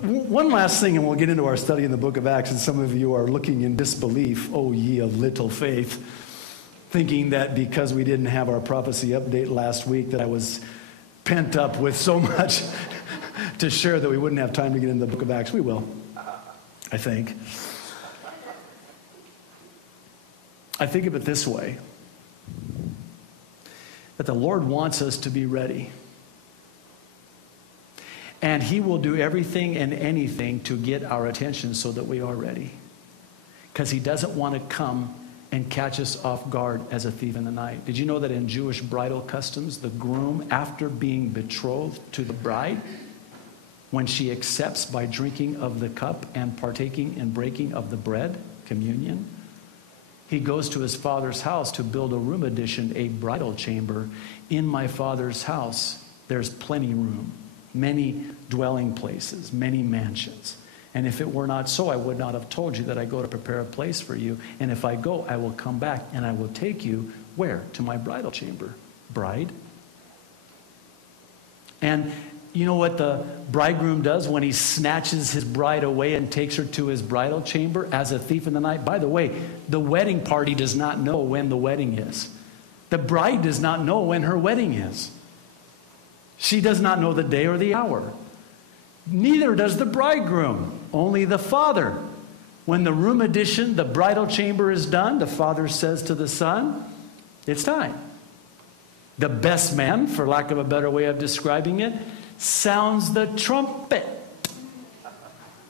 One last thing, and we'll get into our study in the book of Acts, and some of you are looking in disbelief, oh ye of little faith, thinking that because we didn't have our prophecy update last week that I was pent up with so much to share that we wouldn't have time to get into the book of Acts. We will, I think. I think of it this way, that the Lord wants us to be ready. And he will do everything and anything to get our attention so that we are ready. Because he doesn't want to come and catch us off guard as a thief in the night. Did you know that in Jewish bridal customs, the groom, after being betrothed to the bride, when she accepts by drinking of the cup and partaking in breaking of the bread, communion, he goes to his father's house to build a room addition, a bridal chamber. In my father's house, there's plenty room. Many dwelling places, many mansions. And if it were not so, I would not have told you that I go to prepare a place for you. And if I go, I will come back and I will take you where? To my bridal chamber. Bride. And you know what the bridegroom does when he snatches his bride away and takes her to his bridal chamber as a thief in the night? By the way, the wedding party does not know when the wedding is. The bride does not know when her wedding is. She does not know the day or the hour. Neither does the bridegroom, only the father. When the room addition, the bridal chamber is done, the father says to the son, it's time. The best man, for lack of a better way of describing it, sounds the trumpet.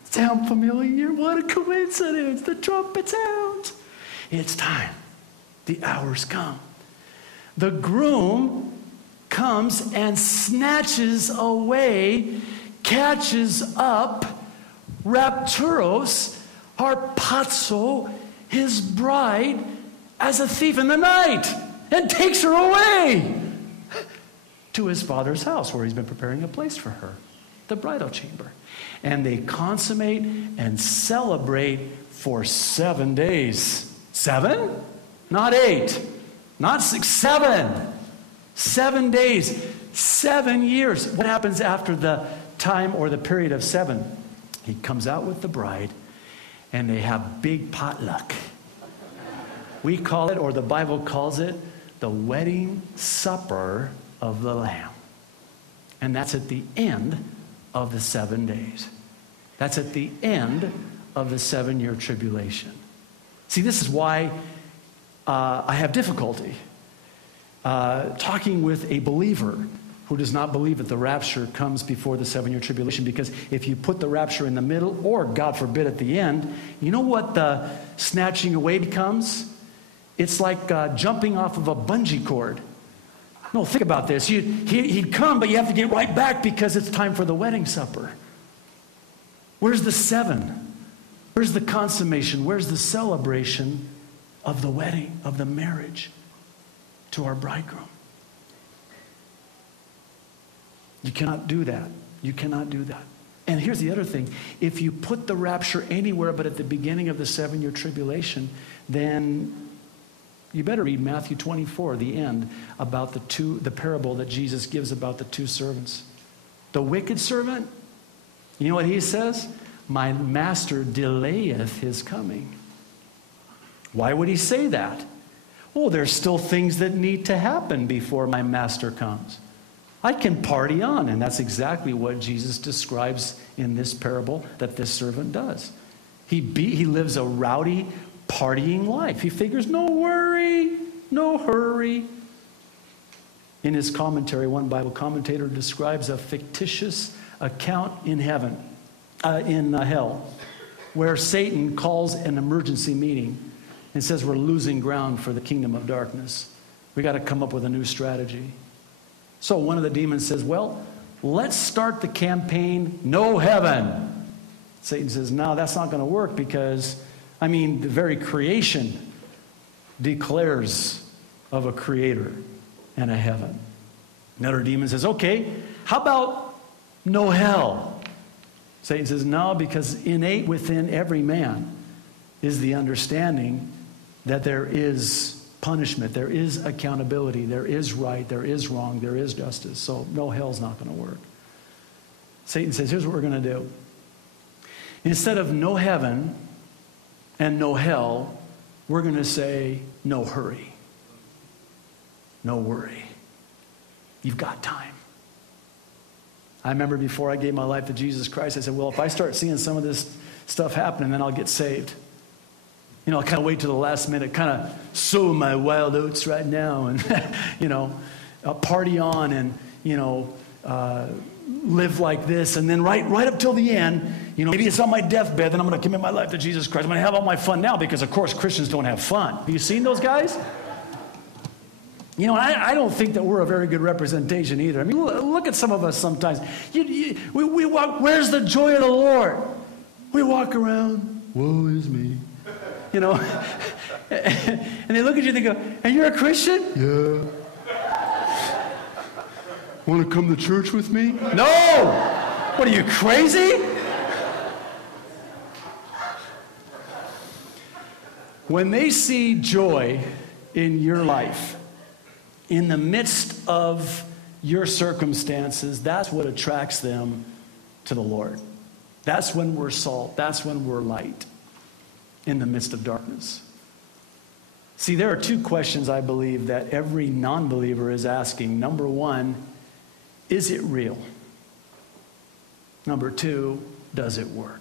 Sound familiar? What a coincidence. The trumpet sounds. It's time. The hour's come. The groom comes and snatches away, catches up, rapturos, harpazo, his bride, as a thief in the night, and takes her away to his father's house where he's been preparing a place for her, the bridal chamber. And they consummate and celebrate for 7 days. 7? Not 8. Not 6. 7. 7 days, 7 years. What happens after the time or the period of 7? He comes out with the bride, and they have big potluck. We call it, or the Bible calls it, the wedding supper of the Lamb. And that's at the end of the 7 days. That's at the end of the 7-year tribulation. See, this is why I have difficulty talking with a believer who does not believe that the rapture comes before the 7-year tribulation, because if you put the rapture in the middle, or God forbid at the end, you know what the snatching away becomes? It's like jumping off of a bungee cord. No, think about this. He'd come, but you have to get right back because it's time for the wedding supper. Where's the 7? Where's the consummation? Where's the celebration of the wedding, of the marriage to our bridegroom? You cannot do that. You cannot do that. And here's the other thing. If you put the rapture anywhere but at the beginning of the 7-year tribulation, then you better read Matthew 24, the end, about the parable that Jesus gives about the 2 servants. The wicked servant, you know what he says? My master delayeth his coming. Why would he say that? Oh, there's still things that need to happen before my master comes. I can party on, and that's exactly what Jesus describes in this parable that this servant does. He lives a rowdy, partying life. He figures, no worry, no hurry. In his commentary, one Bible commentator describes a fictitious account in heaven, in hell, where Satan calls an emergency meeting and says we're losing ground for the kingdom of darkness. We got to come up with a new strategy. So one of the demons says, well, let's start the campaign, no heaven. Satan says, no, that's not going to work because, the very creation declares of a creator and a heaven. Another demon says, okay, how about no hell? Satan says, no, because innate within every man is the understanding that there is punishment, there is accountability, there is right, there is wrong, there is justice. So no, hell's not going to work. Satan says, here's what we're going to do. Instead of no heaven and no hell, we're going to say no hurry, no worry. You've got time. I remember before I gave my life to Jesus Christ, I said, well, if I start seeing some of this stuff happening, then I'll get saved. You know, I'll kind of wait to the last minute, kind of sow my wild oats right now and, you know, party on and, you know, live like this. And then right up till the end, you know, maybe it's on my deathbed, then I'm going to commit my life to Jesus Christ. I'm going to have all my fun now because, of course, Christians don't have fun. Have you seen those guys? You know, I don't think that we're a very good representation either. I mean, look at some of us sometimes. We walk, where's the joy of the Lord? We walk around, woe is me. You know, and they look at you and they go, and you're a Christian? Yeah. Want to come to church with me? No! What are you, crazy? When they see joy in your life, in the midst of your circumstances, that's what attracts them to the Lord. That's when we're salt. That's when we're light in the midst of darkness. See, there are two questions I believe that every non-believer is asking. Number one, is it real? Number two, does it work?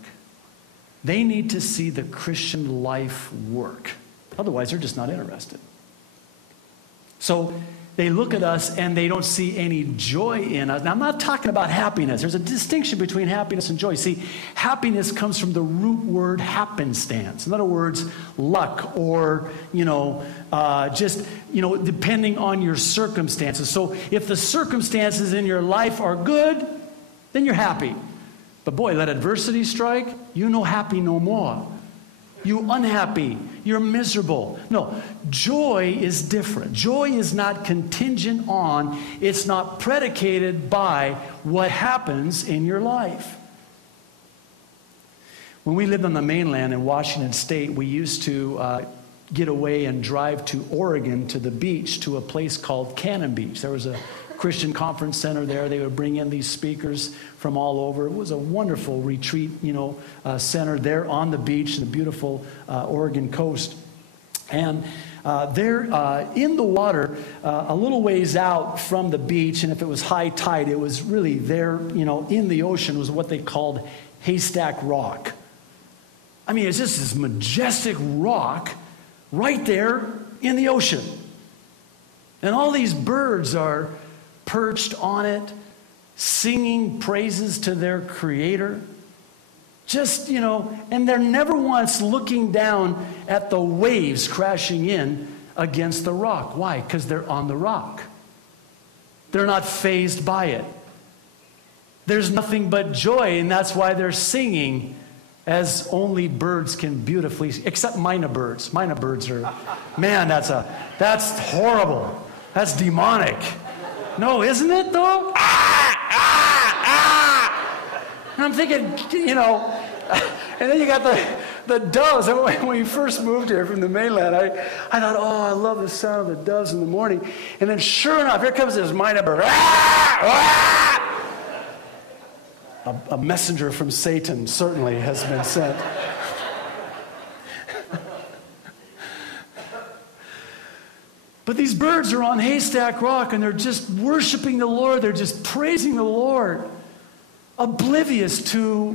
They need to see the Christian life work. Otherwise, they're just not interested. So they look at us and they don't see any joy in us. Now, I'm not talking about happiness. There's a distinction between happiness and joy. See, happiness comes from the root word happenstance. In other words, luck or, just, depending on your circumstances. So if the circumstances in your life are good, then you're happy. But boy, let adversity strike, you no happy no more. You unhappy, you're miserable. No, joy is different. Joy is not contingent on, it's not predicated by what happens in your life. When we lived on the mainland in Washington State, we used to get away and drive to Oregon to the beach, to a place called Cannon Beach. There was a Christian conference center there. They would bring in these speakers from all over. It was a wonderful retreat, center there on the beach, the beautiful Oregon coast. And there in the water, a little ways out from the beach, and if it was high tide, it was really there, in the ocean was what they called Haystack Rock. I mean, it's just this majestic rock right there in the ocean. And all these birds are perched on it, singing praises to their Creator. Just, and they're never once looking down at the waves crashing in against the rock. Why? Because they're on the rock. They're not fazed by it. There's nothing but joy, and that's why they're singing as only birds can beautifully, except mynah birds. Mynah birds are, man, that's horrible. That's demonic. No, isn't it though? And I'm thinking, and then you got the doves. When we first moved here from the mainland, I thought, oh, I love the sound of the doves in the morning. And then sure enough, here comes this mynah bird. A messenger from Satan certainly has been sent. But these birds are on Haystack Rock and they're just worshiping the Lord. They're just praising the Lord, oblivious to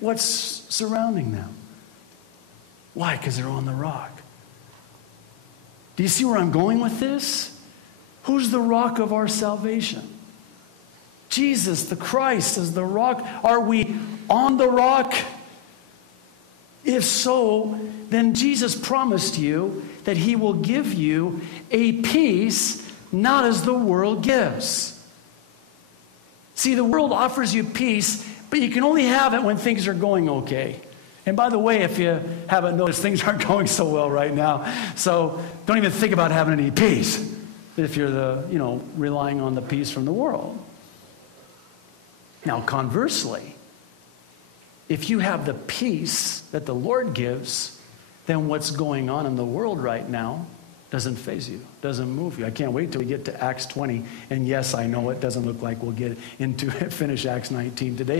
what's surrounding them. Why? Because they're on the rock. Do you see where I'm going with this? Who's the rock of our salvation? Jesus, the Christ, is the rock. Are we on the rock? If so, then Jesus promised you that he will give you a peace not as the world gives. See, the world offers you peace, but you can only have it when things are going okay. And by the way, if you haven't noticed, things aren't going so well right now. So don't even think about having any peace if you're relying on the peace from the world. Now, conversely, if you have the peace that the Lord gives, then what's going on in the world right now doesn't faze you, doesn't move you. I can't wait till we get to Acts 20. And yes, I know it doesn't look like we'll get into finish Acts 19 today.